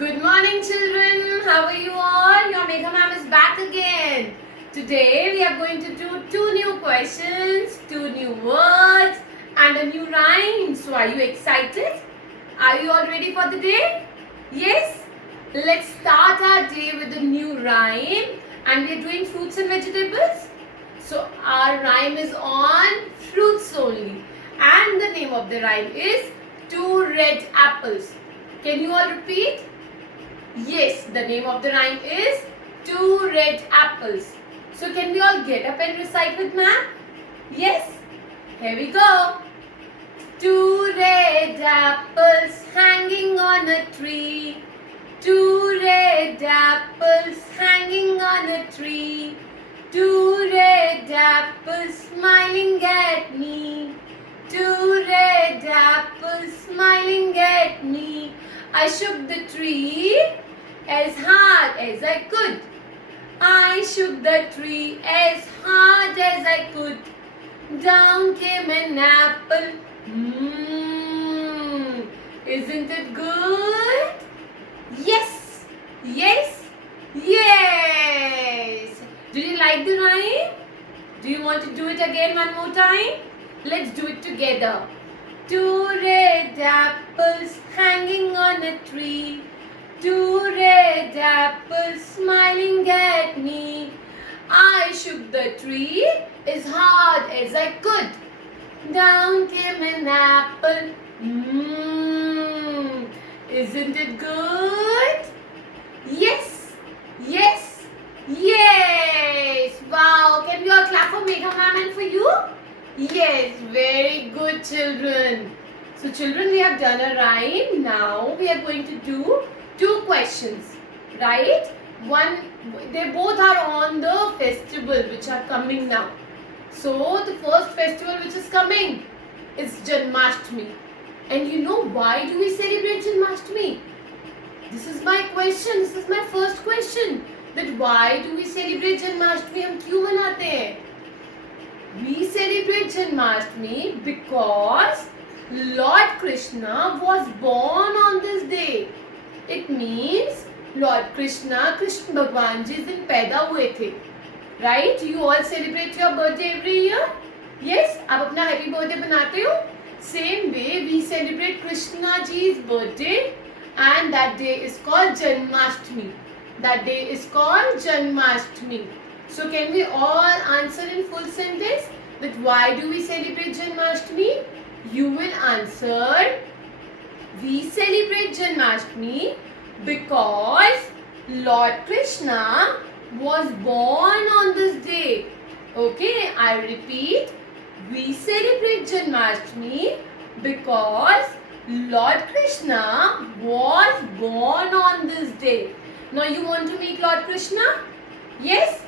Good morning, children. How are you all? Your Megha ma'am is back again. Today we are going to do two new questions, two new words, and a new rhyme. So, are you excited? Are you all ready for the day? Yes? Let's start our day with a new rhyme, and we are doing fruits and vegetables. So, our rhyme is on fruits only, and the name of the rhyme is two red apples. Can you all repeat? Yes, the name of the rhyme is two red apples. So can we all get up and recite with ma'am? Yes? Here we go. Two red apples hanging on a tree. Two red apples hanging on a tree. Two red apples smiling at me. Two red apples smiling at me. I shook the tree as hard as I could. I shook the tree as hard as I could. Down came an apple. Isn't it good? Yes, yes, yes. Did you like the rhyme? Do you want to do it again one more time? Let's do it together. Two red apples hanging on a tree. Two red apples smiling at me. I shook the tree as hard as I could. Down came an apple. Isn't it good? Yes, yes, yes. Wow, can we all clap for Megha ma'am and for you? Yes, very good, children. So children, we have done a rhyme. Now we are going to do two questions, right? They both are on the festival which are coming now. So the first festival which is coming is Janmashtami. And you know why do we celebrate Janmashtami? This is my question. This is my first question. That why do we celebrate Janmashtami? हम क्यों मनाते हैं? We celebrate Janmashtami because Lord Krishna was born on this day. It means Lord Krishna, Krishna Bhagwan ji दिन पैदा हुए थे. Right? You all celebrate your birthday every year? Yes? आप अपना happy birthday बनाते हो? Same way we celebrate Krishna ji's birthday and that day is called Janmashtami. That day is called Janmashtami. So can we all answer in full sentence that why do we celebrate Janmashtami? You will answer, we celebrate Janmashtami because Lord Krishna was born on this day. Okay, I repeat, we celebrate Janmashtami because Lord Krishna was born on this day. Now you want to meet Lord Krishna? Yes?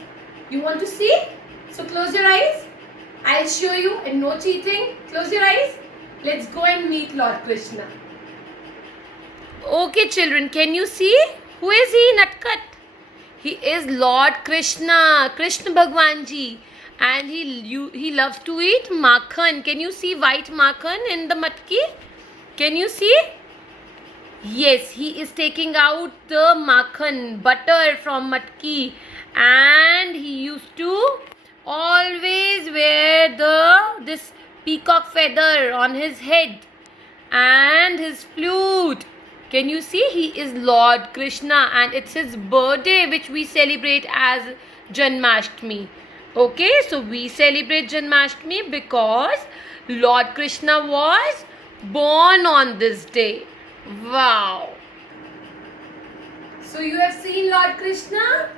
You want to see? So close your eyes. I'll show you and no cheating. Close your eyes. Let's go and meet Lord Krishna. Okay children, can you see? Who is he, Natkat? He is Lord Krishna, Krishna Bhagwan ji. And he loves to eat makhan. Can you see white makhan in the matki? Can you see? Yes, he is taking out the makhan, butter from matki. And he used to always wear this peacock feather on his head and his flute. Can you see? He is Lord Krishna and it's his birthday which we celebrate as Janmashtami. Okay, so we celebrate Janmashtami because Lord Krishna was born on this day. Wow. So you have seen Lord Krishna?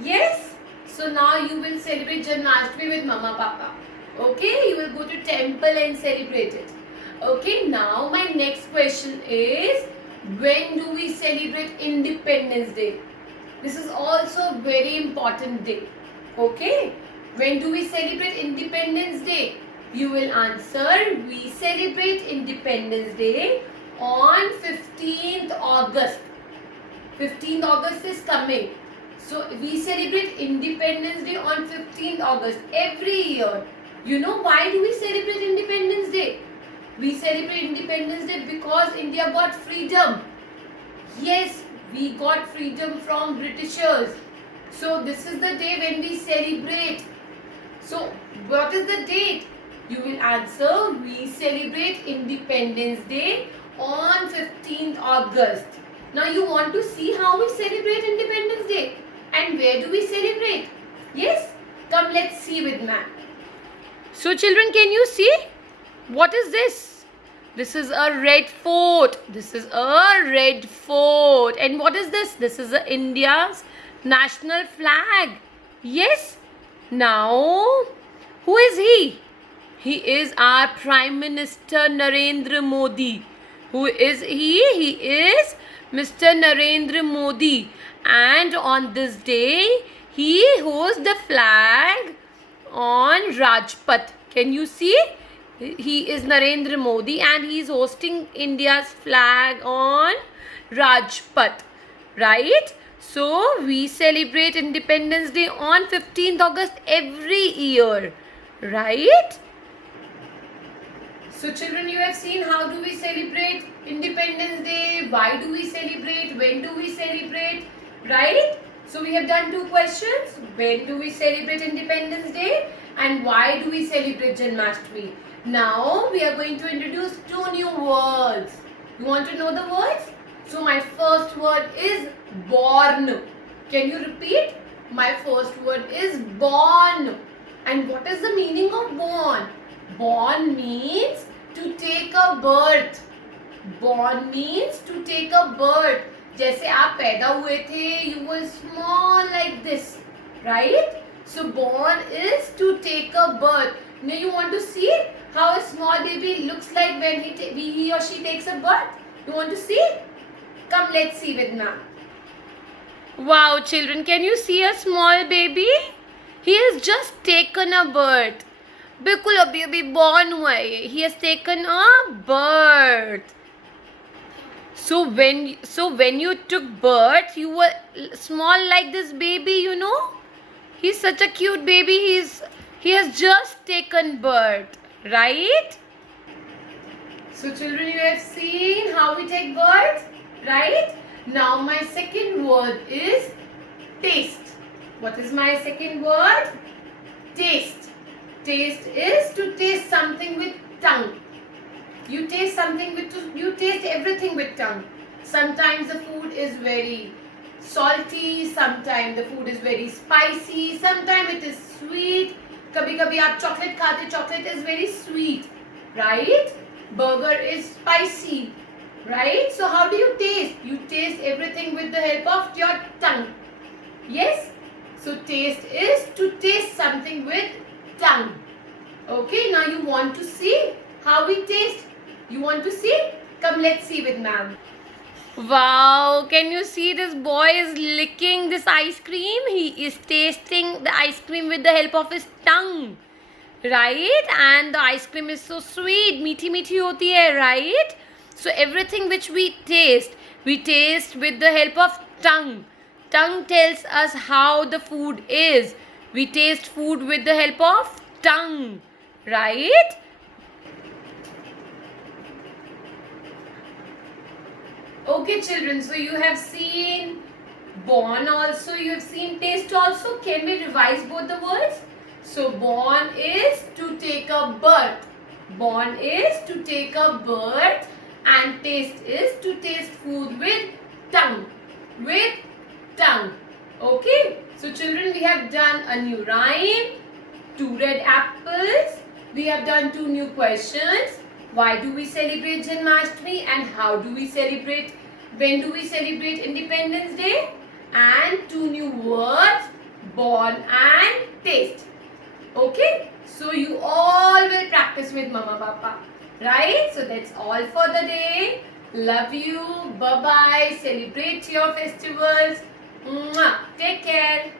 Yes? So now you will celebrate Janmashtami with Mama Papa. Okay? You will go to temple and celebrate it. Okay? Now my next question is, when do we celebrate Independence Day? This is also a very important day. Okay? When do we celebrate Independence Day? You will answer, we celebrate Independence Day on 15th August. 15th August is coming. So we celebrate Independence Day on 15th August every year. You know why do we celebrate Independence Day? We celebrate Independence Day because India got freedom. Yes, We got freedom from Britishers. So this is the day when we celebrate. So what is the date? You will answer, we celebrate Independence Day on 15th August. Now you want to see how we celebrate Independence Day and where do we celebrate? Yes? Come, let's see with ma'am. So children, can you see? What is this? This is a red fort. This is a red fort. And what is this? This is India's national flag. Yes? Now, who is he? He is our Prime Minister Narendra Modi. Who is he? He is Mr. Narendra Modi. And on this day, he holds the flag on Rajpath. Can you see? He is Narendra Modi and he is hosting India's flag on Rajpath. Right? So, we celebrate Independence Day on 15th August every year. Right? So, children, you have seen how do we celebrate Independence Day, why do we celebrate, when do we celebrate, right? So, we have done 2 questions. When do we celebrate Independence Day and why do we celebrate Janmashtami? Now, we are going to introduce 2 new words. You want to know the words? So, my first word is born. Can you repeat? My first word is born. And what is the meaning of born? Born means to take a birth. Born means to take a birth. जैसे आप पैदा हुए थे, you were small like this, right? So born is to take a birth. Now you want to see how a small baby looks like when he or she takes a birth? You want to see? Come, let's see with ma'am. Wow, children, can you see a small baby? He has just taken a birth. बिल्कुल अभी अभी born हुआ है. He has taken a birth. So when you took birth, you were small like this baby, you know. He's such a cute baby. He has just taken birth, right? So children, you have seen how we take birth, right? Now my second word is taste. What is my second word? Taste. Taste is to taste something with tongue. You taste everything with tongue. Sometimes the food is very salty, sometimes the food is very spicy, sometimes it is sweet. कभी-कभी आप chocolate खाते, chocolate is very sweet, right? Burger is spicy, right? So how do you taste? You taste everything with the help of your tongue. Yes? So taste is to taste something with tongue. Okay, now you want to see how we taste? You want to see? Come, let's see with ma'am. Wow, can you see this boy is licking this ice cream? He is tasting the ice cream with the help of his tongue. Right? And the ice cream is so sweet. Meethi meethi hoti hai, right? So everything which we taste with the help of tongue. Tongue tells us how the food is. We taste food with the help of tongue. Right? Okay, children, so you have seen born also, you have seen taste also. Can we revise both the words? So born is to take a birth. Born is to take a birth and taste is to taste food with tongue. With tongue. Okay, so children, we have done a new rhyme, 2 red apples. We have done 2 new questions. Why do we celebrate Janmashtami and how do we celebrate, when do we celebrate Independence Day? And 2 new words, born and taste. Okay, so you all will practice with Mama Papa, right? So that's all for the day. Love you. Bye-bye. Celebrate your festivals. Mwah. Take care.